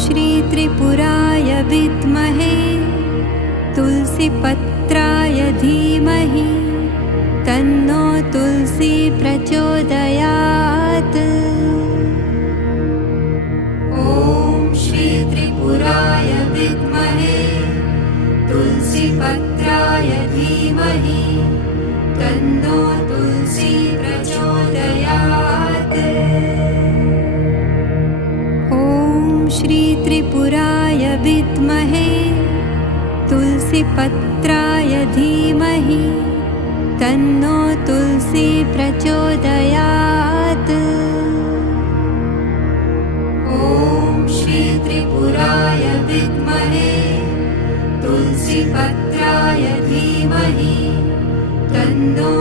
श्री त्रिपुराय विद्महे तुलसीपत्राय धीमहि तन्नो तुलसी प्रचोदयात्। ॐ श्री त्रिपुराय विद्महे तुलसीपत्राय धीमहि तन्नो तुलसी प्रचोदयात्। ॐ श्री त्रिपुराय विद्महे तुलसीपत्राय धीमहि तन्नो तुलसी प्रचोदयात्। ॐ श्री त्रिपुराय विद्महे तुलसीपत्राय धीमहि तन्नो